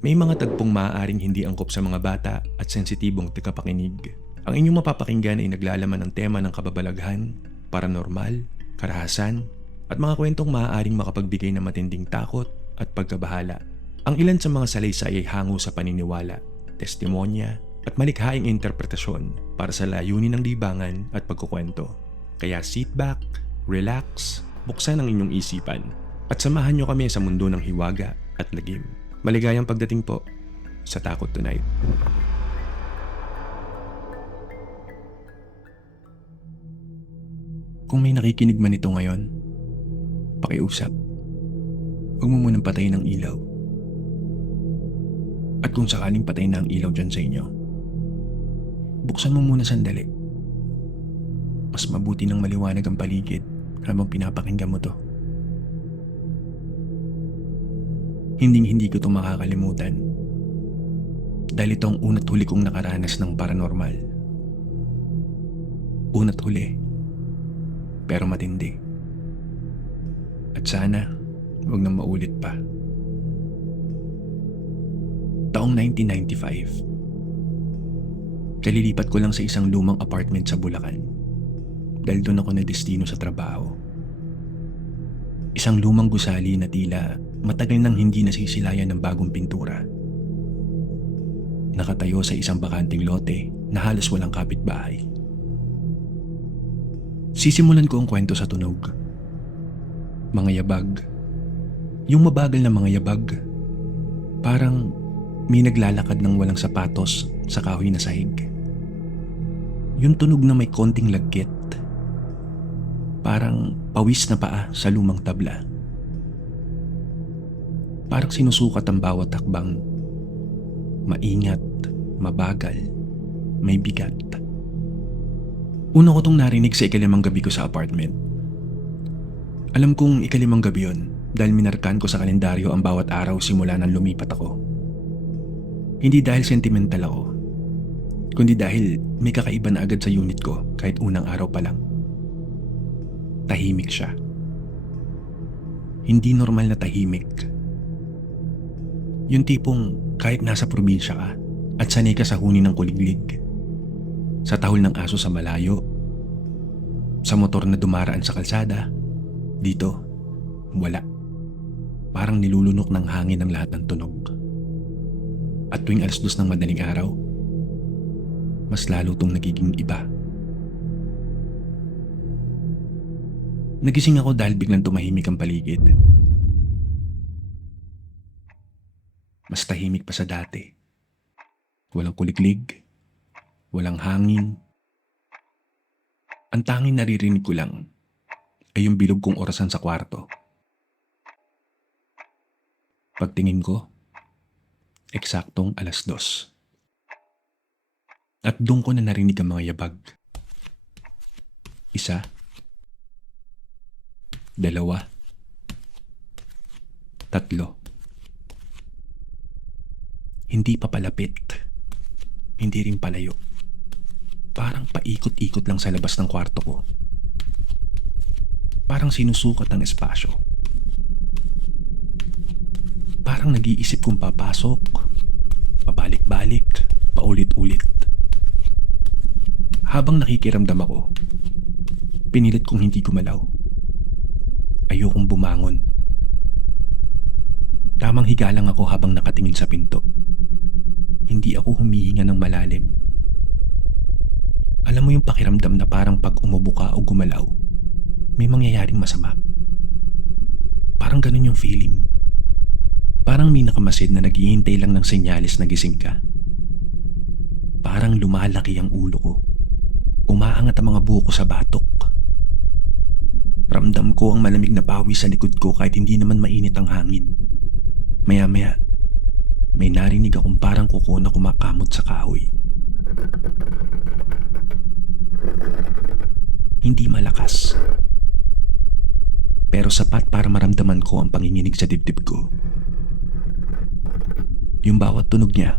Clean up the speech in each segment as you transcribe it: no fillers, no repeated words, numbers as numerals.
May mga tagpong maaaring hindi angkop sa mga bata at sensitibong tagapakinig. Ang inyong mapapakinggan ay naglalaman ng tema ng kababalaghan, paranormal, karahasan, at mga kwentong maaaring makapagbigay ng matinding takot at pagkabahala. Ang ilan sa mga salaysay ay hango sa paniniwala, testimonya, at malikhaing interpretasyon para sa layunin ng libangan at pagkukwento. Kaya sit back, relax, buksan ang inyong isipan, at samahan nyo kami sa mundo ng hiwaga at lagim. Maligayang pagdating po sa Takot Tonight. Kung may nakikinig man ito ngayon, pakiusap. Huwag mo munang patayin ang ilaw. At kung sakaling patayin na ang ilaw dyan sa inyo, buksan mo muna sandali. Mas mabuti ng maliwanag ang paligid habang pinapakinggan mo to. Hindi ko ito makakalimutan dahil ito ang una't huli kong nakaranas ng paranormal. Una't huli, pero matindi. At sana, huwag nang maulit pa. Taong 1995. Kalilipat ko lang sa isang lumang apartment sa Bulacan dahil doon ako nadestino sa trabaho. Isang lumang gusali na tila matagal nang hindi nasisilayan ng bagong pintura. Nakatayo sa isang bakanting lote na halos walang kapitbahay. Sisimulan ko ang kwento sa tunog. Mga yabag. Yung mabagal na mga yabag. Parang may naglalakad ng walang sapatos sa kahoy na sahig. Yung tunog na may konting lagkit. Parang pawis na paa sa lumang tabla. Parang sinusukat ang bawat hakbang. Maingat, mabagal, may bigat. Una ko tong narinig sa ikalimang gabi ko sa apartment. Alam kong ikalimang gabi yun dahil minarkan ko sa kalendaryo ang bawat araw simula nang lumipat ako. Hindi dahil sentimental ako, kundi dahil may kakaiba na agad sa unit ko kahit unang araw pa lang. Tahimik siya. Hindi normal na tahimik. Yung tipong kahit nasa probinsya ka at sanay ka sa huni ng kuliglig, sa tahol ng aso sa malayo, sa motor na dumaraan sa kalsada, dito, wala. Parang nilulunok ng hangin ang lahat ng tunog. At tuwing 2:00 ng madaling araw, mas lalo tong nagiging iba. Nagising ako dahil biglang tumahimik ang paligid. Mas tahimik pa sa dati. Walang kuliglig, walang hangin. Ang tanging naririnig ko lang ay yung bilog kong orasan sa kwarto. Pagtingin ko, eksaktong 2:00. At doon ko na narinig ang mga yabag. 1, 2, 3. Hindi pa palapit. Hindi rin palayo. Parang paikot-ikot lang sa labas ng kwarto ko. Parang sinusukat ang espasyo. Parang nag-iisip kung papasok, pabalik-balik, paulit-ulit. Habang nakikiramdam ako, pinilit kong hindi gumalaw. Ayokong bumangon. Tamang higa lang ako habang nakatingin sa pinto. Hindi ako humihinga ng malalim. Alam mo yung pakiramdam na parang pag umubo ka o gumalaw, may mangyayaring masama. Parang ganun yung feeling. Parang may nakamasid na naghihintay lang ng senyalis na gising ka. Parang lumalaki ang ulo ko. Umaangat ang mga buhok ko sa batok. Ramdam ko ang malamig na pawis sa likod ko kahit hindi naman mainit ang hangin. Maya-maya, may narinig akong parang kuko na kumakamot sa kahoy. Hindi malakas, pero sapat para maramdaman ko ang panginginig sa dibdib ko. Yung bawat tunog niya,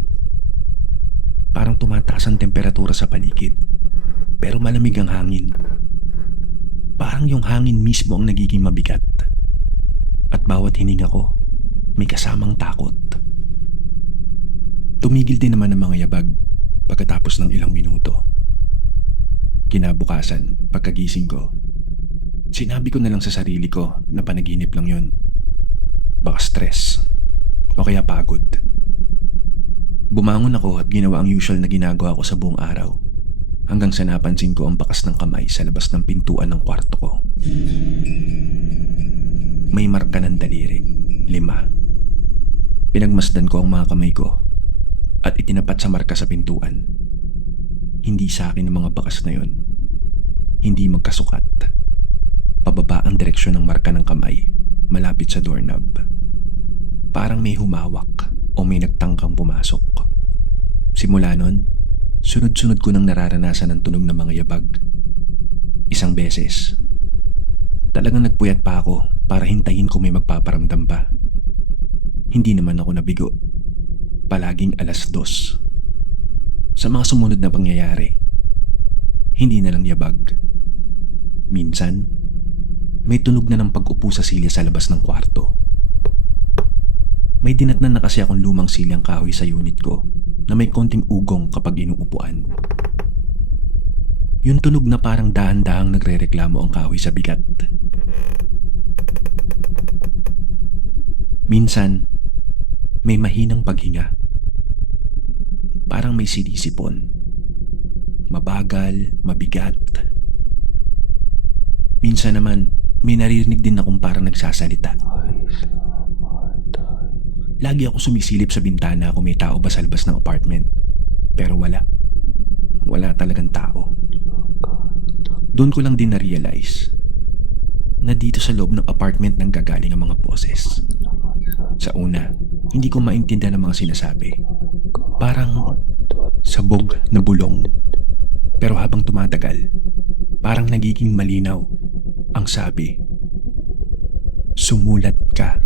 parang tumataas ang temperatura sa paligid, pero malamig ang hangin. Parang yung hangin mismo ang nagiging mabigat. At bawat hininga ko, may kasamang takot. Tumigil din naman ang mga yabag pagkatapos ng ilang minuto. Kinabukasan, pagkagising ko, sinabi ko na lang sa sarili ko na panaginip lang yun. Baka stress o kaya pagod. Bumangon ako at ginawa ang usual na ginagawa ko sa buong araw hanggang sa napansin ko ang bakas ng kamay sa labas ng pintuan ng kwarto ko. May marka ng daliri, 5. Pinagmasdan ko ang mga kamay ko at itinapat sa marka sa pintuan. Hindi sa akin ang mga bakas na yon. Hindi magkasukat. Pababa ang direksyon ng marka ng kamay, malapit sa doorknob. Parang may humawak o may nagtangkang pumasok. Simula nun, sunod-sunod ko nang nararanasan ang tunog ng mga yabag. Isang beses. Talagang nagpuyat pa ako para hintayin kung may magpaparamdam pa. Hindi naman ako nabigo. Palaging 2:00. Sa mga sumunod na pangyayari, hindi na lang yabag. Minsan, may tunog na ng pag-upo sa silya sa labas ng kwarto. May dinatnan na kasi akong lumang silyang kahoy sa unit ko na may konting ugong kapag inuupuan. Yung tunog na parang dahan-dahang nagrereklamo ang kahoy sa bigat. Minsan, may mahinang paghinga. Parang may sinisipon. Mabagal, mabigat. Minsan naman, may naririnig din akong parang nagsasalita. Lagi ako sumisilip sa bintana kung may tao ba sa labas ng apartment. Pero wala. Wala talagang tao. Doon ko lang din na-realize na dito sa loob ng apartment nang gagaling ang mga boses. Sa una, hindi ko maintindihan ang mga sinasabi. Parang sabog na bulong. Pero habang tumatagal, parang nagiging malinaw ang sabi. Sumulat ka.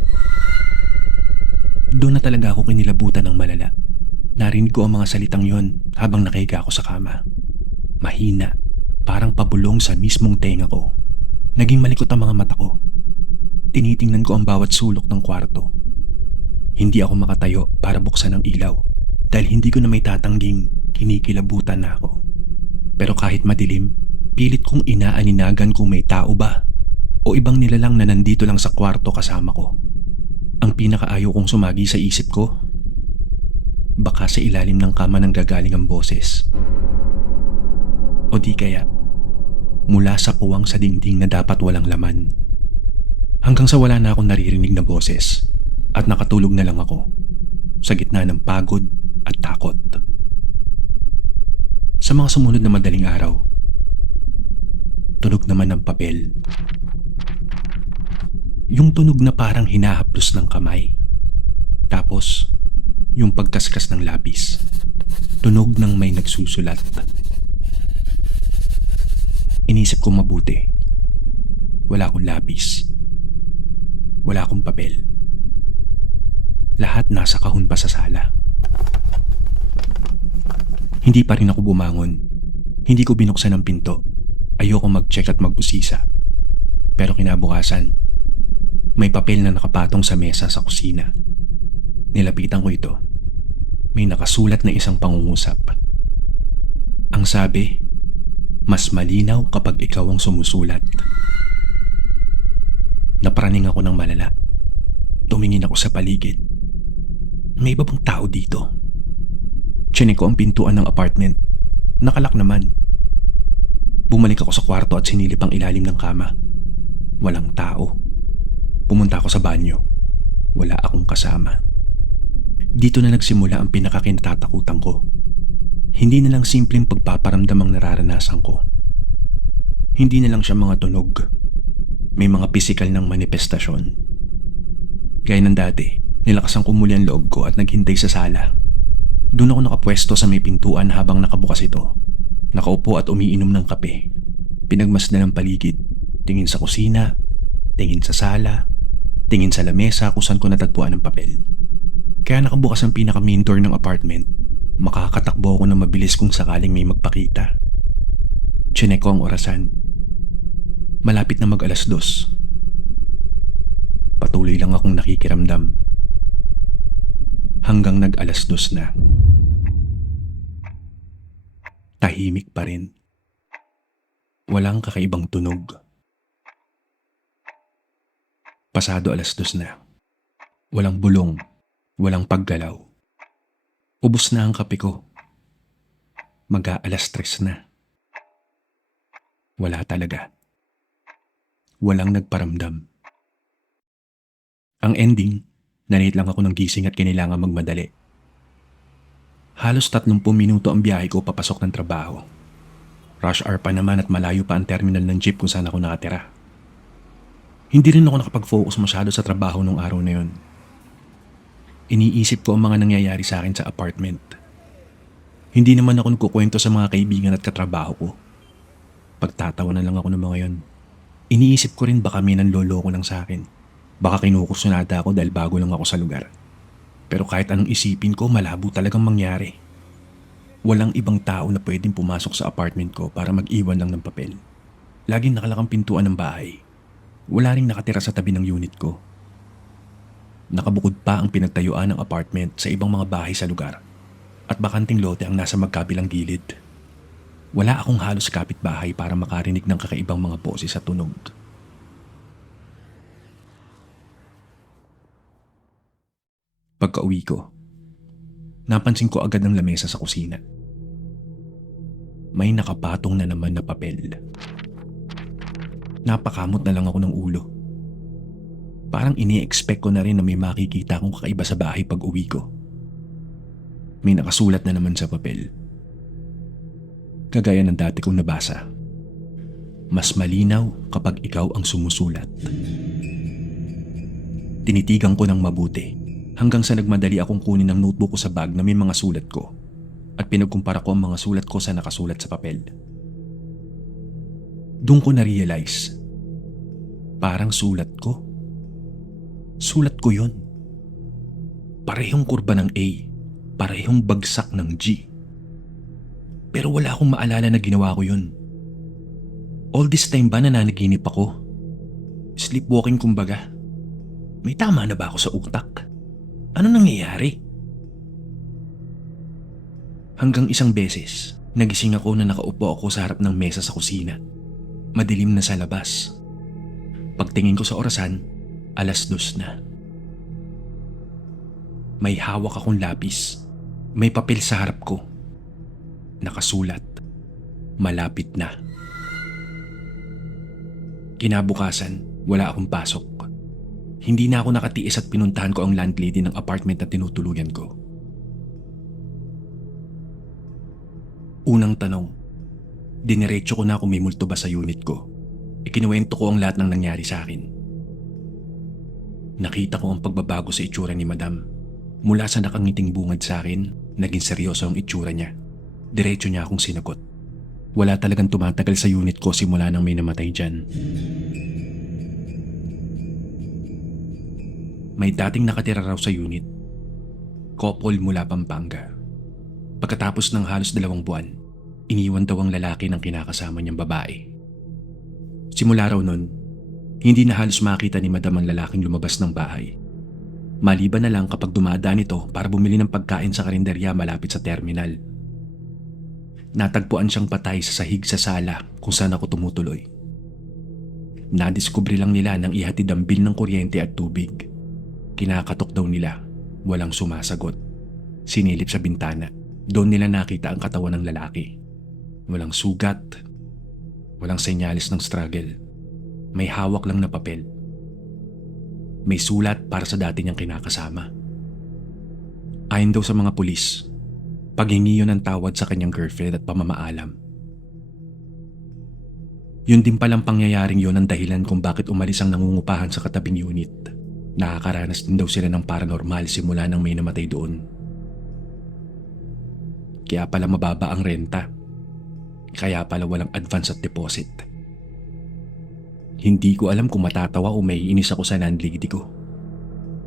Doon na talaga ako kinilabutan ng malala. Narinig ko ang mga salitang yon habang nakahiga ako sa kama. Mahina, parang pabulong sa mismong tenga ko. Naging malikot ang mga mata ko. Tinitingnan ko ang bawat sulok ng kwarto. Hindi ako makatayo para buksan ang ilaw dahil hindi ko na may tatangging kinikilabutan na ako. Pero kahit madilim, pilit kong inaaninagan kung may tao ba o ibang nilalang na nandito lang sa kwarto kasama ko. Ang pinakaayaw kong sumagi sa isip ko, baka sa ilalim ng kama nang gagaling ang boses. O di kaya, mula sa puwang sa dingding na dapat walang laman. Hanggang sa wala na akong naririnig na boses at nakatulog na lang ako sa gitna ng pagod at takot. Sa mga sumunod na madaling araw, tunog naman ng papel. Yung tunog na parang hinahaplos ng kamay. Tapos, yung pagkaskas ng lapis. Tunog ng may nagsusulat. Inisip ko mabuti. Wala akong lapis. Wala akong papel. Lahat nasa kahon pa sa sala. Hindi pa rin ako bumangon. Hindi ko binuksan ang pinto. Ayoko mag-check at mag-usisa. Pero kinabukasan, may papel na nakapatong sa mesa sa kusina. Nilapitan ko ito. May nakasulat na isang pangungusap. Ang sabi, mas malinaw kapag ikaw ang sumusulat. Napraning ako ng malala. Tumingin ako sa paligid. May iba bang tao dito? Chinek ko ang pintuan ng apartment. Nakalak naman. Bumalik ako sa kwarto at sinilip ang ilalim ng kama. Walang tao. Pumunta ako sa banyo. Wala akong kasama. Dito na nagsimula ang pinakakinatatakutan ko. Hindi na lang simpleng pagpaparamdam ang nararanasan ko. Hindi na lang siya mga tunog. May mga pisikal ng manifestasyon. Gaya ng dati, nilakasan ko muli ang loob ko at naghintay sa sala. Doon ako nakapwesto sa may pintuan habang nakabukas ito. Nakaupo at umiinom ng kape. Pinagmasdan ang paligid. Tingin sa kusina, tingin sa sala, tingin sa lamesa kung saan ko natagpuan ang papel. Kaya nakabukas ang pinaka-main door ng apartment. Makakatakbo ako na mabilis kung sakaling may magpakita. Chinek ko ang orasan. Malapit na mag-2:00. Patuloy lang akong nakikiramdam. Hanggang nag-2:00 na. Tahimik pa rin. Walang kakaibang tunog. Pasado 2:00 na. Walang bulong, walang paggalaw. Ubos na ang kape ko. Mag-aalas 3 na. Wala talaga. Walang nagparamdam. Ang ending, na-late lang ako ng gising at kinailangan magmadali. Halos 30 minuto ang biyahe ko papasok ng trabaho. Rush hour pa naman at malayo pa ang terminal ng jeep kung saan ako nakatira. Hindi rin ako nakapag-focus masyado sa trabaho nung araw na yun. Iniisip ko ang mga nangyayari sa akin sa apartment. Hindi naman ako nagkukwento sa mga kaibigan at katrabaho ko. Pagtatawa na lang ako ng mga yon. Iniisip ko rin baka may nanloloko lang sa akin. Baka kinukusunada ako dahil bago lang ako sa lugar. Pero kahit anong isipin ko, malabo talagang mangyari. Walang ibang tao na pwedeng pumasok sa apartment ko para mag-iwan lang ng papel. Laging nakalakang pintuan ng bahay. Wala ring nakatira sa tabi ng unit ko. Nakabukod pa ang pinagtayuan ng apartment sa ibang mga bahay sa lugar. At bakanting lote ang nasa magkabilang gilid. Wala akong halos kapitbahay para makarinig ng kakaibang mga boses at tunog. Pagka-uwi ko, napansin ko agad ang lamesa sa kusina. May nakapatong na naman na papel. Napakamot na lang ako ng ulo. Parang ini-expect ko na rin na may makikita akong kakaiba sa bahay pag uwi ko. May nakasulat na naman sa papel. Kagaya ng dati kong nabasa. Mas malinaw kapag ikaw ang sumusulat. Tinitigan ko ng mabuti hanggang sa nagmadali akong kunin ang notebook ko sa bag na may mga sulat ko at pinagkumpara ko ang mga sulat ko sa nakasulat sa papel. Doon ko na-realize, parang sulat ko. Sulat ko yun. Parehong kurba ng A, parehong bagsak ng G. Pero wala akong maalala na ginawa ko yun. All this time ba nananaginip ako? Sleepwalking kumbaga. May tama na ba ako sa utak? Ano nangyayari? Hanggang isang beses, nagising ako na nakaupo ako sa harap ng mesa sa kusina. Madilim na sa labas. Pagtingin ko sa orasan, 2:00 na. May hawak akong lapis. May papel sa harap ko. Nakasulat, malapit na. Kinabukasan, wala akong pasok. Hindi na ako nakatiis at pinuntahan ko ang landlady ng apartment na tinutuluyan ko. Unang tanong, diniretso ko na kung may multo ba sa unit ko. Ikinuwento ko ang lahat ng nangyari sa akin. Nakita ko ang pagbabago sa itsura ni Madam. Mula sa nakangiting bungad sa akin, naging seryoso ang itsura niya. Diretso niya akong sinagot. Wala talagang tumatagal sa unit ko simula nang may namatay dyan. May dating nakatira raw sa unit. Couple mula Pampanga. Pagkatapos ng halos 2 buwan, iniwan daw ang lalaki ng kinakasama niyang babae. Simula raw nun, hindi na halos makita ni Madam ang lalaking lumabas ng bahay. Maliban na lang kapag dumadaan ito para bumili ng pagkain sa karinderya malapit sa terminal. Natagpuan siyang patay sa sahig sa sala kung saan ako tumutuloy. Nadiskubre lang nila nang ihatid ang bill ng kuryente at tubig. Kinakatok daw nila, walang sumasagot. Sinilip sa bintana, doon nila nakita ang katawan ng lalaki. Walang sugat, walang senyales ng struggle. May hawak lang na papel. May sulat para sa dati niyang kinakasama. Ayon daw sa mga pulis, paghingi yun ng tawad sa kanyang girlfriend at pamamaalam. Yun din palang pangyayaring yun ang dahilan kung bakit umalis ang nangungupahan sa katabing unit. Nakakaranas din daw sila ng paranormal simula nang may namatay doon. Kaya pala mababa ang renta. Kaya pala walang advance at deposit. Hindi ko alam kung matatawa o may inis ako sa landlady ko.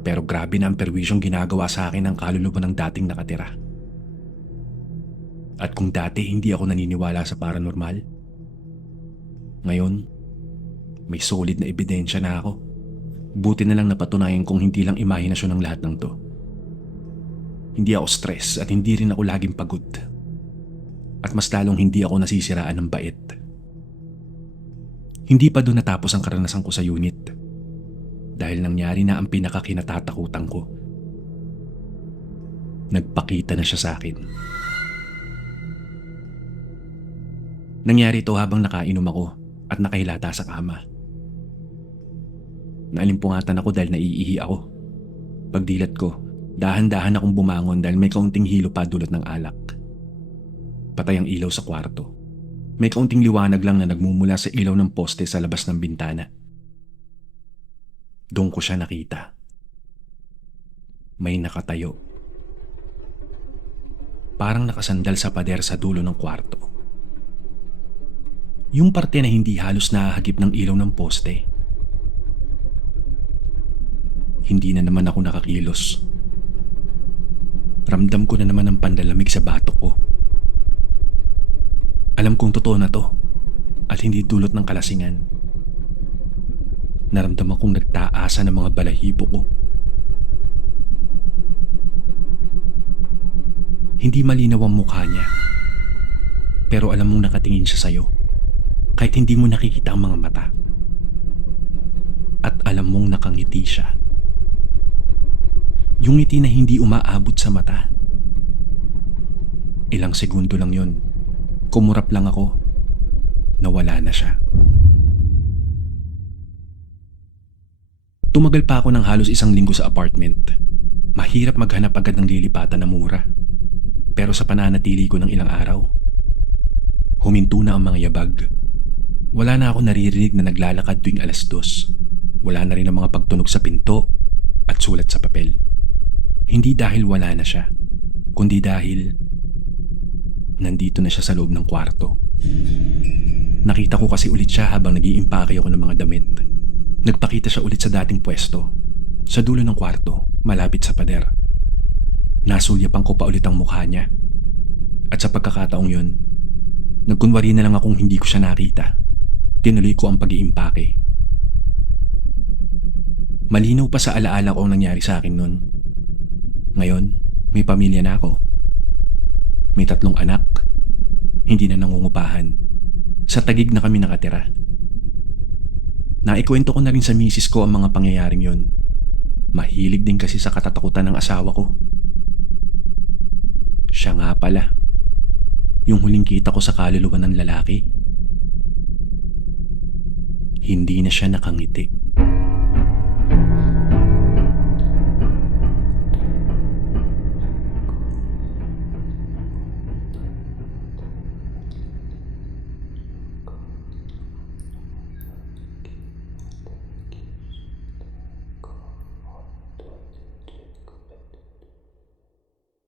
Pero grabe na ang perwisyong ginagawa sa akin ng kaluluwa ng dating nakatira. At kung dati hindi ako naniniwala sa paranormal, ngayon, may solid na ebidensya na ako. Buti na lang napatunayan kong hindi lang imahinasyon ang lahat ng to. Hindi ako stress at hindi rin ako laging pagod. at mas lalong hindi ako nasisiraan ng bait. Hindi pa doon natapos ang karanasan ko sa unit dahil nangyari na ang pinakakinatatakutan ko. Nagpakita na siya sa akin. Nangyari ito habang nakainom ako at nakahilata sa kama. Naalimpungatan ako dahil naiihi ako. Pagdilat ko, dahan-dahan akong bumangon dahil may kaunting hilo pa dulot ng alak. Patay ang ilaw sa kwarto. May kaunting liwanag lang na nagmumula sa ilaw ng poste sa labas ng bintana. Doon ko siya nakita. May nakatayo. Parang nakasandal sa pader sa dulo ng kwarto. Yung parte na hindi halos nahahagip ng ilaw ng poste. Hindi na naman ako nakakilos. Ramdam ko na naman ang pandalamig sa batok ko. Alam kong totoo na to at hindi dulot ng kalasingan. Naramdaman kong nagtaasa ng mga balahibo ko. Hindi malinaw ang mukha niya. Pero alam mong nakatingin siya sa'yo kahit hindi mo nakikita ang mga mata. At alam mong nakangiti siya. Yung ngiti na hindi umaabot sa mata. Ilang segundo lang yun. Kumurap lang ako. Nawala na siya. Tumagal pa ako ng halos 1 linggo sa apartment. Mahirap maghanap agad ng lilipatan na mura. Pero sa pananatili ko ng ilang araw, huminto na ang mga yabag. Wala na ako naririnig na naglalakad tuwing 2:00. Wala na rin ang mga pagtunog sa pinto at sulat sa papel. Hindi dahil wala na siya, kundi dahil nandito na siya sa loob ng kwarto. Nakita ko kasi ulit siya habang nag-iimpake ako ng mga damit. Nagpakita siya ulit sa dating pwesto, sa dulo ng kwarto, malapit sa pader. Nasulyapan ko pa ulit ang mukha niya. At sa pagkakataong yun, nagkunwari na lang akong hindi ko siya nakita. Tinuloy ko ang pag-iimpake. Malinaw pa sa alaala ko ang nangyari sa akin nun. Ngayon, may pamilya na ako. May 3 anak. Hindi na nangungupahan. Sa Taguig na kami nakatira. Naikwento ko na rin sa misis ko ang mga pangyayaring yun. Mahilig din kasi sa katatakutan ng asawa ko. Siya nga pala. Yung huling kita ko sa kaluluwa ng lalaki. Hindi na siya nakangiti.